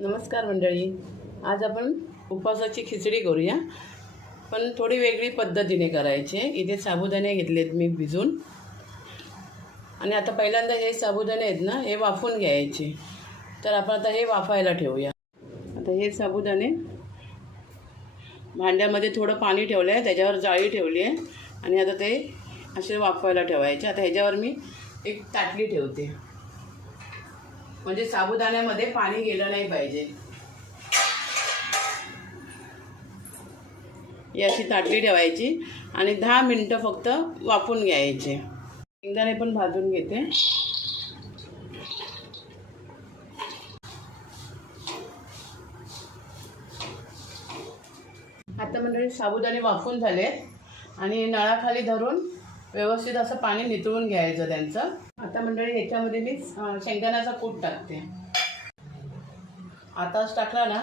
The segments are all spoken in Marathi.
नमस्कार मंडळी, आज आपण उपवासाची खिचडी करूया, पण थोडी वेगळी पद्धतीने करायची. इथे साबुदाणे घेतलेत मी भिजून, आणि आता पहिल्यांदा हे साबुदाणे आहेत ना, हे वाफून घ्यायचे. तर आपण आता हे वाफायला ठेवूया. आता हे साबुदाणे भांड्यामध्ये थोडं पाणी ठेवलं आहे, त्याच्यावर जाळी ठेवली आहे, आणि आता ते असे वाफवायला ठेवायचे. आता ह्याच्यावर मी एक ताटली ठेवते, म्हणजे साबुदाण्यामध्ये पाणी गेलं नाही पाहिजे. ही अशी ताटली ठेवायची आणि 10 मिनिटं फक्त वाफून घ्यायचे. शेंगदाणे पण भाजून घेते. आता मंडळी साबुदाणे वाफून झाले आणि नळाखाली धरून व्यवस्थित असं पाणी नितळून घ्यायचं त्यांचं. आता मंडळी ह्याच्यामध्ये मी शेंगदाण्याचा कूट टाकते. आताच टाकला ना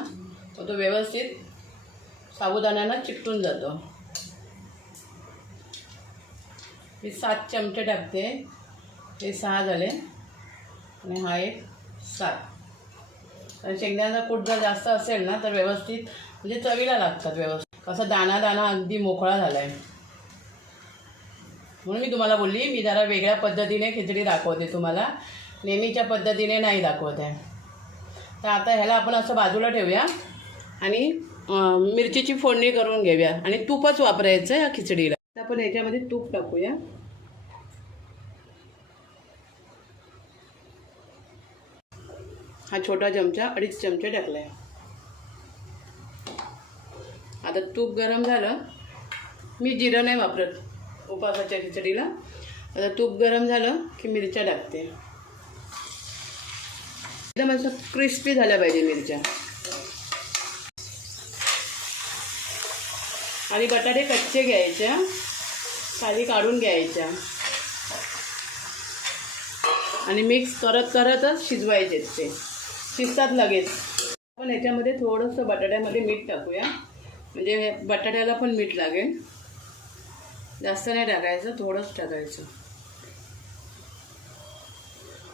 तर तो व्यवस्थित साबुदाण्याला चिकटून जातो. मी 7 चमचे टाकते. हे 6 झाले आणि हा एक 7. तर शेंगदाण्याचा कूट जर जास्त असेल ना तर व्यवस्थित म्हणजे चवीला लागतात व्यवस्थित. कसं दाणा दाणा अगदी मोकळा झाला आहे, म्हणून मी तुम्हाला बोलली मी जरा वेगळ्या पद्धतीने खिचडी दाखवते तुम्हाला, नेहमीच्या पद्धतीने नाही दाखवत आहे. तर आता ह्याला आपण असं बाजूला ठेवूया आणि मिरचीची फोडणी करून घेऊया, आणि तूपच वापरायचं आहे या खिचडीला. तर आपण ह्याच्यामध्ये तूप टाकूया. हा छोटा चमचा 2.5 चमचे टाकला आहे. आता तूप गरम झालं. मी जिरं नाही वापरत उपवासाच्या खिचडीला. आता तूप गरम झालं की मिरच्या टाकते. एकदम असं क्रिस्पी झाल्या पाहिजे मिरच्या. आणि बटाटे कच्चे घ्यायच्या, साली काढून घ्यायच्या आणि मिक्स करत करतच शिजवायचे. ते शिजतात लगेच. आपण ह्याच्यामध्ये थोडंसं बटाट्यामध्ये मीठ टाकूया, म्हणजे बटाट्याला पण मीठ लागेल. जास्त नाही टाकायचं, थोडंच टाकायचं.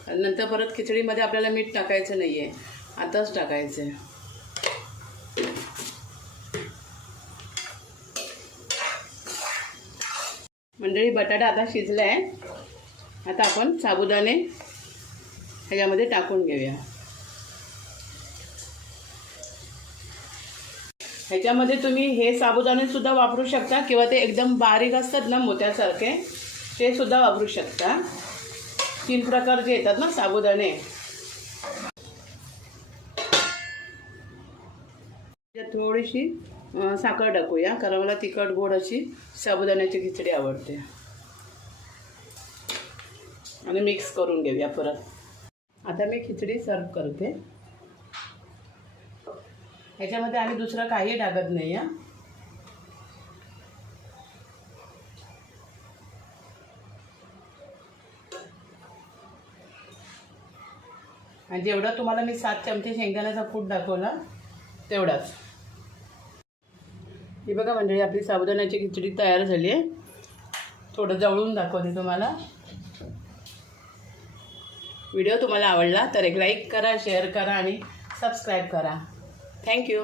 नंतर परत खिचडीमध्ये आपल्याला मीठ टाकायचं नाही आहे, आताच टाकायचं आहे. मंडळी बटाटा आता शिजला आहे. आता आपण साबुदाणे ह्याच्यामध्ये टाकून घेऊया. ह्याच्यामध्ये तुम्ही हे साबुदाणे सुद्धा वापरू शकता, किंवा ते एकदम बारीक असतात ना मोत्यासारखे, ते सुद्धा वापरू शकता. 3 प्रकारचे येतात ना साबुदाणे. थोडीशी साखर टाकूया, कारण मला तिखट गोड अशी साबुदाण्याची खिचडी आवडते. आणि मिक्स करून घेऊया परत. आता मी खिचडी सर्व करते. ह्याच्यामध्ये आम्ही दुसरं काही टाकत नाही आहे. आणि जेवढं तुम्हाला मी 7 चमचे शेंगदाण्याचा कूट दाखवला तेवढाच. ही बघा मंडळी, आपली साबुदाण्याची खिचडी तयार झाली आहे. थोडं जवळून दाखवते तुम्हाला. व्हिडिओ तुम्हाला आवडला तर एक लाईक करा, शेअर करा आणि सबस्क्राईब करा. थँक्यू.